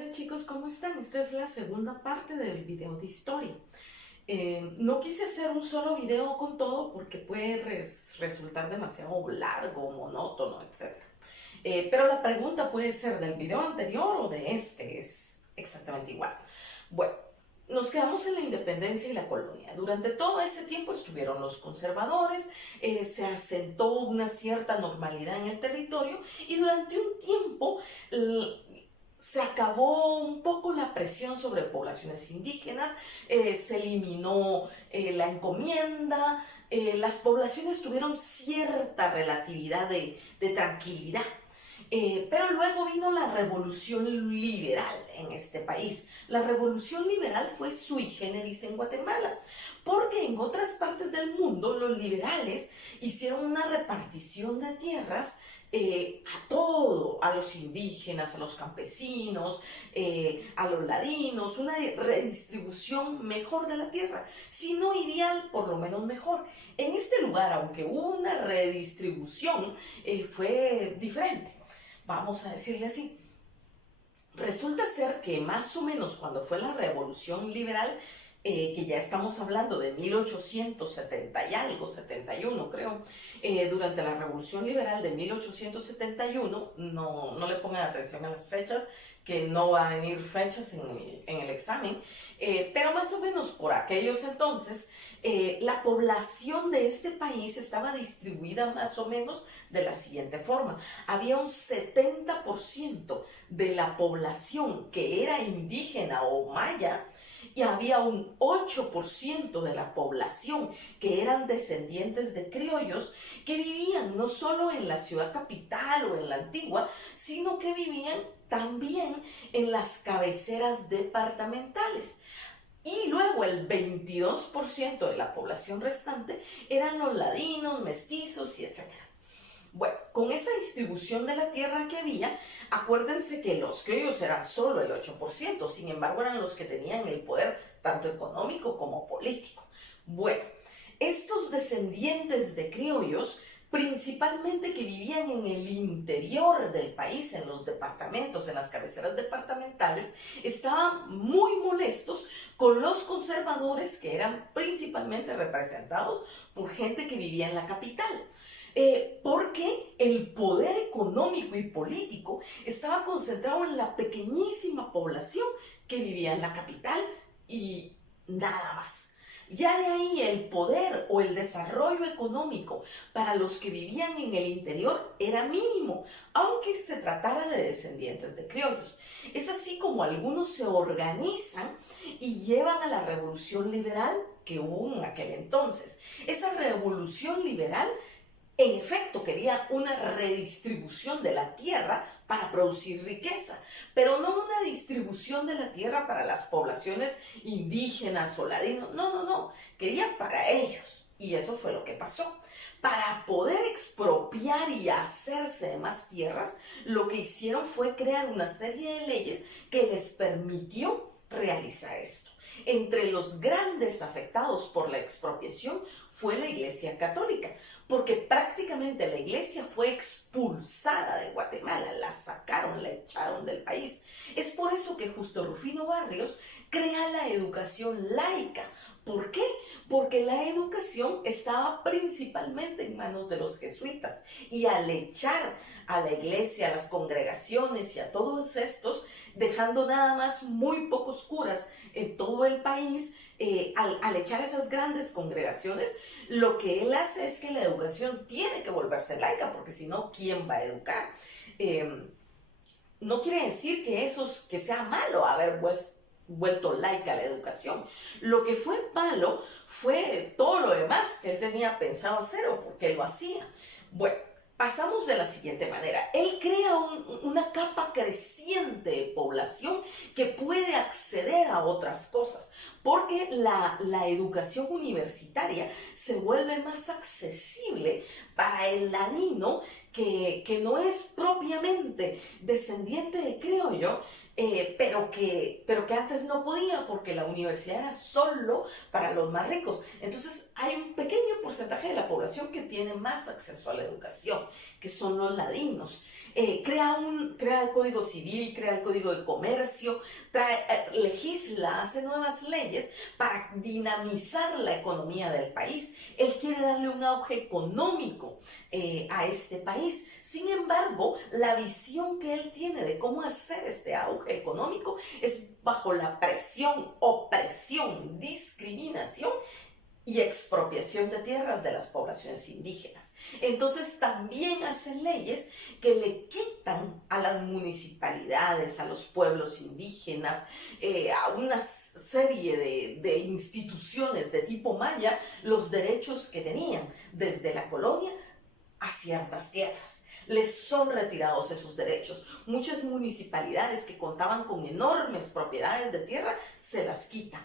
Hola chicos, ¿cómo están? Esta es la segunda parte del video de historia. No quise hacer un solo video con todo porque puede resultar demasiado largo, monótono, etc. Pero la pregunta puede ser del video anterior o de este, es exactamente igual. Bueno, nos quedamos en la independencia y la colonia. Durante todo ese tiempo estuvieron los conservadores, se asentó una cierta normalidad en el territorio y durante un tiempo se acabó un poco la presión sobre poblaciones indígenas, se eliminó la encomienda, las poblaciones tuvieron cierta relatividad de tranquilidad. Pero luego vino la revolución liberal en este país. La revolución liberal fue sui generis en Guatemala, porque en otras partes del mundo los liberales hicieron una repartición de tierras a todo, a los indígenas, a los campesinos, a los ladinos, una redistribución mejor de la tierra, si no ideal, por lo menos mejor. En este lugar, aunque hubo una redistribución, fue diferente, vamos a decirle así. Resulta ser que más o menos cuando fue la revolución liberal, que ya estamos hablando de 1870 y algo, 71 creo, durante la Revolución Liberal de 1871, no le pongan atención a las fechas, que no va a venir fechas en el examen, pero más o menos por aquellos entonces, la población de este país estaba distribuida más o menos de la siguiente forma. Había un 70% de la población que era indígena o maya, y había un 8% de la población que eran descendientes de criollos que vivían no solo en la ciudad capital o en la antigua, sino que vivían también en las cabeceras departamentales. Y luego el 22% de la población restante eran los ladinos, mestizos y etc. Bueno, con esa distribución de la tierra que había, acuérdense que los criollos eran solo el 8%, sin embargo eran los que tenían el poder tanto económico como político. Bueno, estos descendientes de criollos, principalmente que vivían en el interior del país, en los departamentos, en las cabeceras departamentales, estaban muy molestos con los conservadores, que eran principalmente representados por gente que vivía en la capital. Porque el poder económico y político estaba concentrado en la pequeñísima población que vivía en la capital y nada más. Ya de ahí el poder o el desarrollo económico para los que vivían en el interior era mínimo, aunque se tratara de descendientes de criollos. Es así como algunos se organizan y llevan a la revolución liberal que hubo en aquel entonces. Esa revolución liberal en efecto quería una redistribución de la tierra para producir riqueza, pero no una distribución de la tierra para las poblaciones indígenas o ladinos, no, quería para ellos. Y eso fue lo que pasó. Para poder expropiar y hacerse de más tierras, lo que hicieron fue crear una serie de leyes que les permitió realizar esto. Entre los grandes afectados por la expropiación fue la Iglesia Católica, porque prácticamente la iglesia fue expulsada de Guatemala, la sacaron, la echaron del país. Es por eso que Justo Rufino Barrios crea la educación laica. ¿Por qué? Porque la educación estaba principalmente en manos de los jesuitas, y al echar a la iglesia, a las congregaciones y a todos estos, dejando nada más muy pocos curas en todo el país, al echar esas grandes congregaciones, lo que él hace es que la educación tiene que volverse laica, porque si no, ¿quién va a educar? No quiere decir que sea malo haber vuelto laica la educación. Lo que fue malo fue todo lo demás que él tenía pensado hacer o porque él lo hacía. Bueno, pasamos de la siguiente manera. Él crea una capa creciente de población que puede acceder a otras cosas, porque la educación universitaria se vuelve más accesible para el ladino que no es propiamente descendiente de criollo, pero que antes no podía porque la universidad era solo para los más ricos. Entonces hay un pequeño porcentaje de la población que tiene más acceso a la educación, que son los ladinos. Crea el Código Civil, crea el Código de Comercio, legisla, hace nuevas leyes para dinamizar la economía del país. Él quiere darle un auge económico a este país. Sin embargo, la visión que él tiene de cómo hacer este auge económico es bajo la presión, opresión, discriminación y expropiación de tierras de las poblaciones indígenas. Entonces también hacen leyes que le quitan a las municipalidades, a los pueblos indígenas, a una serie de instituciones de tipo maya, los derechos que tenían desde la colonia a ciertas tierras. Les son retirados esos derechos. Muchas municipalidades que contaban con enormes propiedades de tierra se las quita.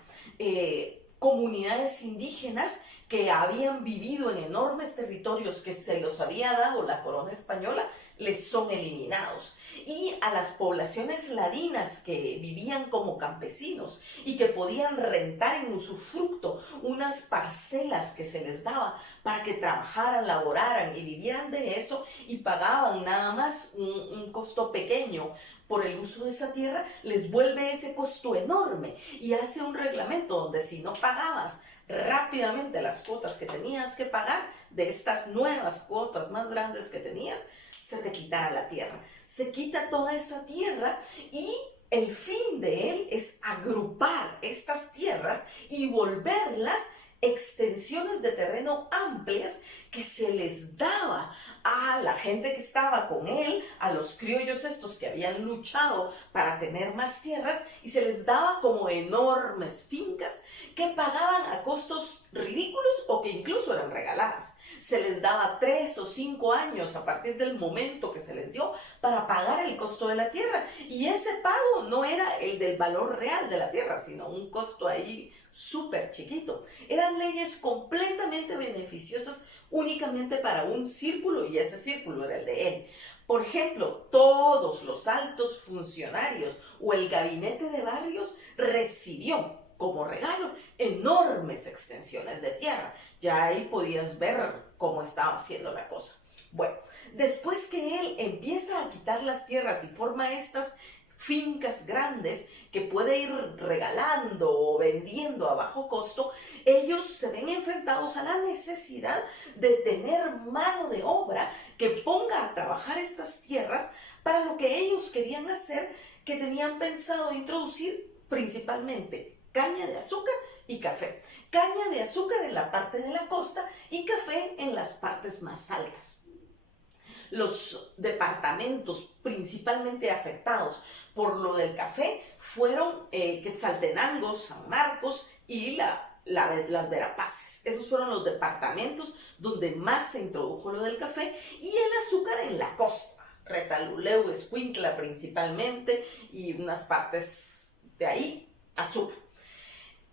Comunidades indígenas que habían vivido en enormes territorios que se los había dado la corona española, les son eliminados. Y a las poblaciones ladinas que vivían como campesinos y que podían rentar en usufructo unas parcelas que se les daba para que trabajaran, laboraran y vivieran de eso y pagaban nada más un costo pequeño por el uso de esa tierra, les vuelve ese costo enorme y hace un reglamento donde si no pagabas rápidamente las cuotas que tenías que pagar de estas nuevas cuotas más grandes que tenías, se te quitara la tierra. Se quita toda esa tierra y el fin de él es agrupar estas tierras y volverlas extensiones de terreno amplias que se les daba a la gente que estaba con él, a los criollos estos que habían luchado para tener más tierras, y se les daba como enormes fincas que pagaban a costos ridículos o que incluso eran regaladas. Se les daba 3 o 5 años a partir del momento que se les dio para pagar el costo de la tierra, y ese pago no era el del valor real de la tierra, sino un costo ahí súper chiquito. Eran leyes completamente beneficiosas únicamente para un círculo, y ese círculo era el de él. Por ejemplo, todos los altos funcionarios o el gabinete de barrios recibió como regalo enormes extensiones de tierra. Ya ahí podías ver cómo estaba haciendo la cosa. Bueno, después que él empieza a quitar las tierras y forma estas fincas grandes que puede ir regalando o vendiendo a bajo costo, ellos se ven enfrentados a la necesidad de tener mano de obra que ponga a trabajar estas tierras para lo que ellos querían hacer, que tenían pensado introducir principalmente caña de azúcar y café. Caña de azúcar en la parte de la costa y café en las partes más altas. Los departamentos principalmente afectados por lo del café fueron Quetzaltenango, San Marcos y las Verapaces. Esos fueron los departamentos donde más se introdujo lo del café, y el azúcar en la costa. Retalhuleu, Escuintla principalmente, y unas partes de ahí, azúcar.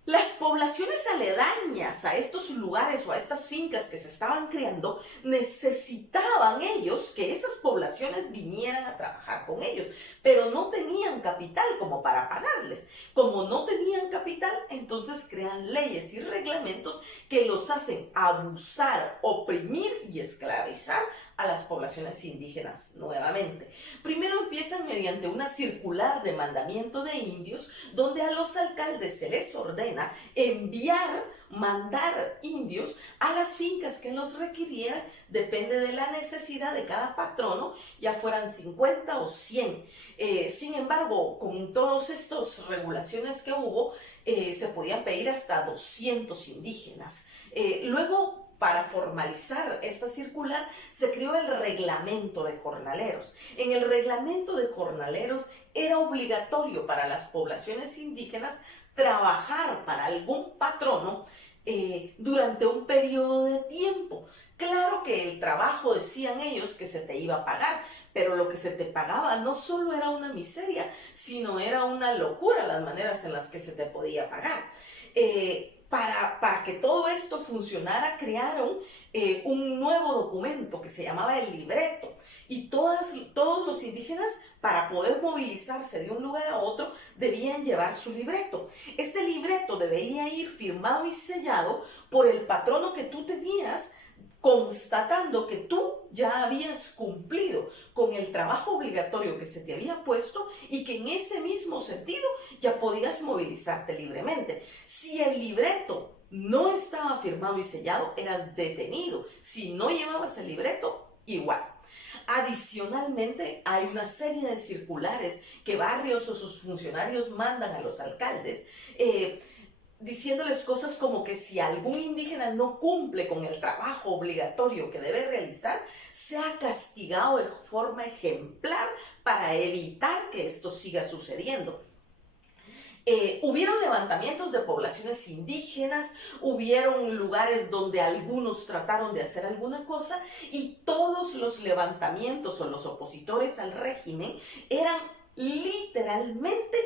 Las poblaciones aledañas a estos lugares o a estas fincas que se estaban creando necesitaban ellos que esas poblaciones vinieran a trabajar con ellos, pero no tenían capital como para pagarles. Como no tenían capital, entonces crean leyes y reglamentos que los hacen abusar, oprimir y esclavizar a las poblaciones indígenas nuevamente. Primero empiezan mediante una circular de mandamiento de indios, donde a los alcaldes se les ordena mandar indios a las fincas que los requirieran, depende de la necesidad de cada patrono, ya fueran 50 o 100. Sin embargo, con todas estas regulaciones que hubo, se podían pedir hasta 200 indígenas. Luego, para formalizar esta circular, se creó el reglamento de jornaleros. En el reglamento de jornaleros era obligatorio para las poblaciones indígenas trabajar para algún patrono durante un periodo de tiempo. Claro que el trabajo, decían ellos, que se te iba a pagar, pero lo que se te pagaba no solo era una miseria, sino era una locura las maneras en las que se te podía pagar. Para que todo esto funcionara, crearon un nuevo documento que se llamaba el libreto. Y todos los indígenas, para poder movilizarse de un lugar a otro, debían llevar su libreto. Este libreto debía ir firmado y sellado por el patrono que tú tenías, constatando que tú ya habías cumplido con el trabajo obligatorio que se te había puesto y que en ese mismo sentido ya podías movilizarte libremente. Si el libreto no estaba firmado y sellado, eras detenido. Si no llevabas el libreto, igual. Adicionalmente, hay una serie de circulares que barrios o sus funcionarios mandan a los alcaldes, diciéndoles cosas como que si algún indígena no cumple con el trabajo obligatorio que debe realizar, sea castigado de forma ejemplar para evitar que esto siga sucediendo. Hubieron levantamientos de poblaciones indígenas, hubieron lugares donde algunos trataron de hacer alguna cosa, y todos los levantamientos o los opositores al régimen eran literalmente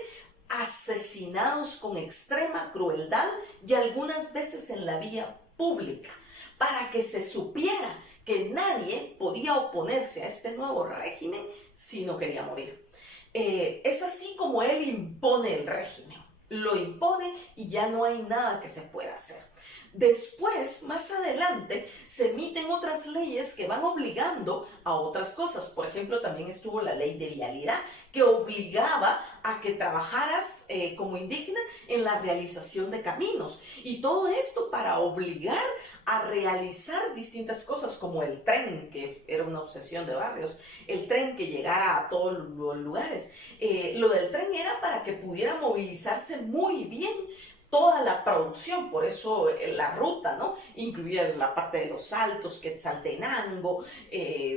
asesinados con extrema crueldad y algunas veces en la vía pública, para que se supiera que nadie podía oponerse a este nuevo régimen si no quería morir. Es así como él impone el régimen, lo impone y ya no hay nada que se pueda hacer. Después, más adelante, se emiten otras leyes que van obligando a otras cosas. Por ejemplo, también estuvo la ley de vialidad, que obligaba a que trabajaras como indígena en la realización de caminos. Y todo esto para obligar a realizar distintas cosas, como el tren, que era una obsesión de Barrios, el tren que llegara a todos los lugares. Lo del tren era para que pudiera movilizarse muy bien toda la producción, por eso la ruta, ¿no? Incluía la parte de los Altos, Quetzaltenango,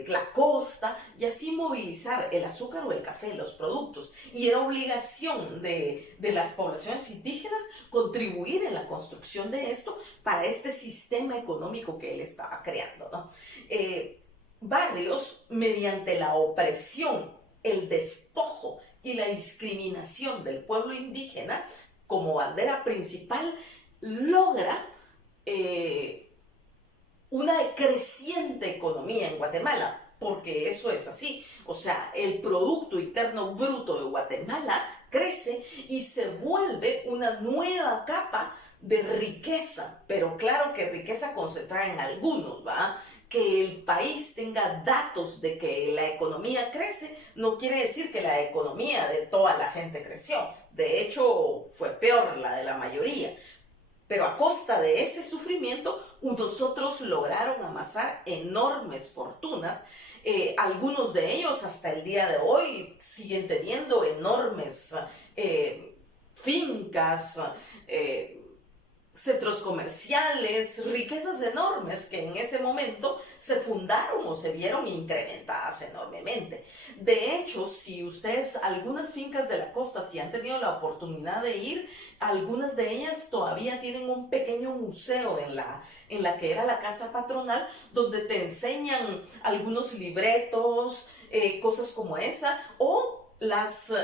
la costa, y así movilizar el azúcar o el café, los productos. Y era obligación de las poblaciones indígenas contribuir en la construcción de esto para este sistema económico que él estaba creando, ¿no? Barrios, mediante la opresión, el despojo y la discriminación del pueblo indígena, como bandera principal, logra una creciente economía en Guatemala, porque eso es así. O sea, el Producto Interno Bruto de Guatemala crece y se vuelve una nueva capa de riqueza, pero claro que riqueza concentrada en algunos, ¿va? Que el país tenga datos de que la economía crece no quiere decir que la economía de toda la gente creció. De hecho, fue peor la de la mayoría. Pero a costa de ese sufrimiento, unos otros lograron amasar enormes fortunas. Algunos de ellos hasta el día de hoy siguen teniendo enormes fincas, centros comerciales, riquezas enormes que en ese momento se fundaron o se vieron incrementadas enormemente. De hecho, si ustedes, algunas fincas de la costa, si han tenido la oportunidad de ir, algunas de ellas todavía tienen un pequeño museo en la que era la casa patronal, donde te enseñan algunos libretos, cosas como esa, o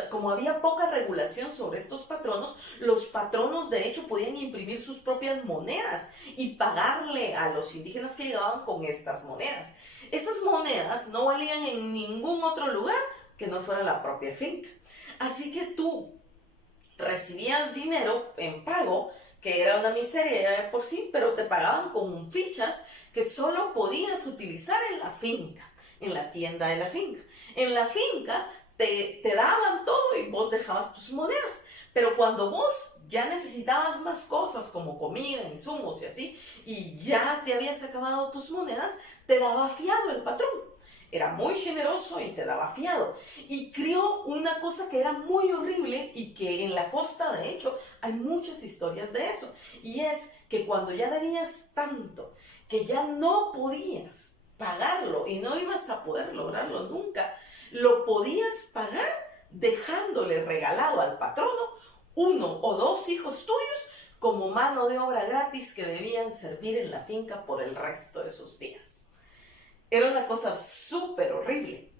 como había poca regulación sobre estos patronos, los patronos de hecho podían imprimir sus propias monedas y pagarle a los indígenas que llegaban con estas monedas. Esas monedas no valían en ningún otro lugar que no fuera la propia finca. Así que tú recibías dinero en pago, que era una miseria ya de por sí, pero te pagaban con fichas que solo podías utilizar en la finca, en la tienda de la finca. En la finca te daban todo y vos dejabas tus monedas. Pero cuando vos ya necesitabas más cosas como comida, insumos y así, y ya te habías acabado tus monedas, te daba fiado el patrón. Era muy generoso y te daba fiado. Y creó una cosa que era muy horrible y que en la costa, de hecho, hay muchas historias de eso. Y es que cuando ya debías tanto que ya no podías pagarlo y no ibas a poder lograrlo nunca, lo podías pagar dejándole regalado al patrono 1 o 2 hijos tuyos como mano de obra gratis que debían servir en la finca por el resto de sus días. Era una cosa súper horrible.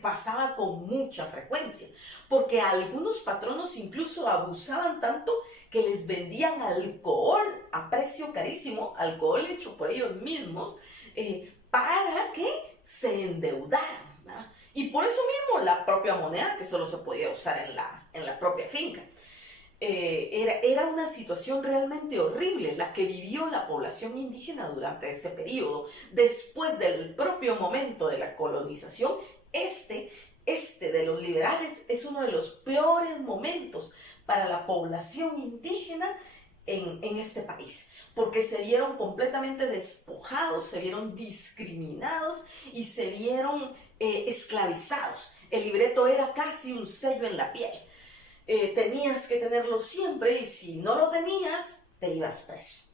pasaba con mucha frecuencia, porque algunos patronos incluso abusaban tanto que les vendían alcohol a precio carísimo, alcohol hecho por ellos mismos, para que se endeudaran, ¿verdad? Y por eso mismo la propia moneda, que solo se podía usar en la propia finca. Era una situación realmente horrible la que vivió la población indígena durante ese periodo. Después del propio momento de la colonización, este de los liberales es uno de los peores momentos para la población indígena en este país, porque se vieron completamente despojados, se vieron discriminados y se vieron esclavizados. El libreto era casi un sello en la piel. Tenías que tenerlo siempre y si no lo tenías, te ibas preso.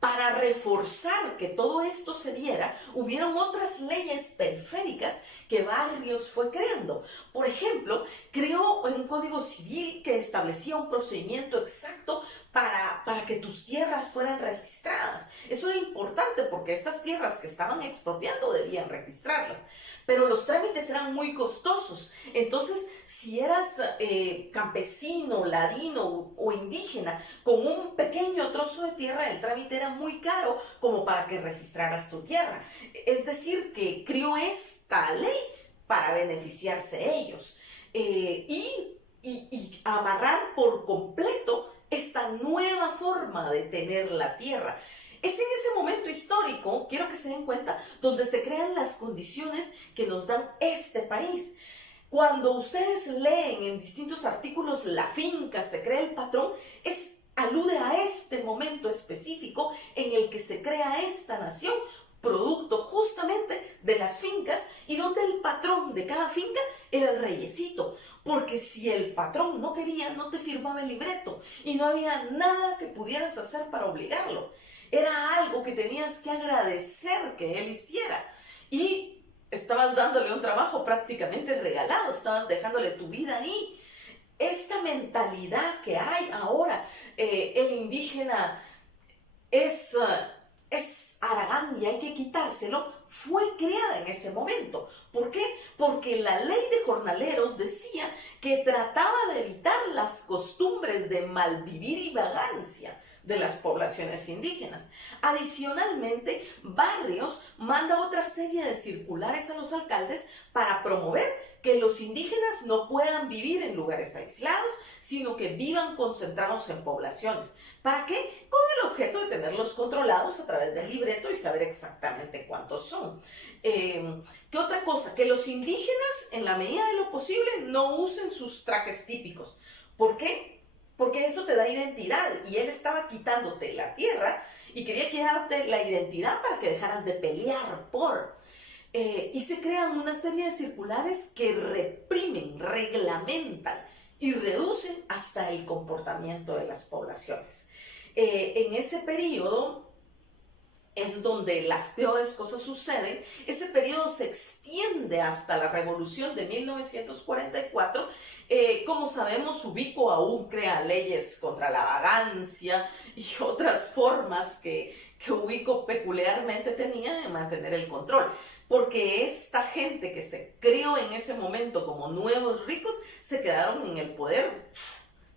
Para reforzar que todo esto se diera, hubieron otras leyes periféricas que Barrios fue creando. Por ejemplo, creó un código civil que establecía un procedimiento exacto para que tus tierras fueran registradas. Eso era importante porque estas tierras que estaban expropiando debían registrarlas. Pero los trámites eran muy costosos. Entonces, si eras campesino, ladino o indígena con un pequeño trozo de tierra, el trámite era muy caro como para que registraras tu tierra. Es decir, que creó esta ley para beneficiarse ellos y amarrar por completo esta nueva forma de tener la tierra. Es en ese momento histórico, quiero que se den cuenta, donde se crean las condiciones que nos dan este país. Cuando ustedes leen en distintos artículos la finca, se crea el patrón, alude a este momento específico en el que se crea esta nación, producto justamente de las fincas y donde el patrón de cada finca era el reyesito, porque si el patrón no quería, no te firmaba el libreto y no había nada que pudieras hacer para obligarlo. Era algo que tenías que agradecer que él hiciera y estabas dándole un trabajo prácticamente regalado, estabas dejándole tu vida ahí. Esta mentalidad que hay ahora, el indígena es Aragán y hay que quitárselo, fue creada en ese momento. ¿Por qué? Porque la ley de jornaleros decía que trataba de evitar las costumbres de malvivir y vagancia de las poblaciones indígenas. Adicionalmente, Barrios manda otra serie de circulares a los alcaldes para promover que los indígenas no puedan vivir en lugares aislados, sino que vivan concentrados en poblaciones. ¿Para qué? Con el objeto de tenerlos controlados a través del libreto y saber exactamente cuántos son. ¿Qué otra cosa? Que los indígenas, en la medida de lo posible, no usen sus trajes típicos. ¿Por qué? Porque eso te da identidad y él estaba quitándote la tierra y quería quitarte la identidad para que dejaras de pelear por... y se crean una serie de circulares que reprimen, reglamentan y reducen hasta el comportamiento de las poblaciones. En ese periodo es donde las peores cosas suceden. Ese periodo se extiende hasta la Revolución de 1944. Como sabemos, Ubico aún crea leyes contra la vagancia y otras formas que Ubico peculiarmente tenía de mantener el control. Porque esta gente que se creó en ese momento como nuevos ricos, se quedaron en el poder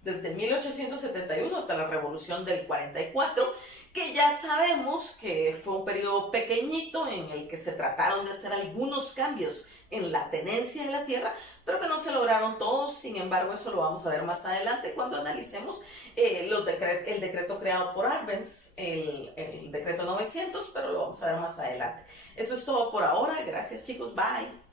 desde 1871 hasta la Revolución del 44, que ya sabemos que fue un periodo pequeñito en el que se trataron de hacer algunos cambios en la tenencia de la tierra, pero que no se lograron todos. Sin embargo, eso lo vamos a ver más adelante cuando analicemos el decreto creado por Arbenz, el decreto 900, pero lo vamos a ver más adelante. Eso es todo por ahora. Gracias, chicos. Bye.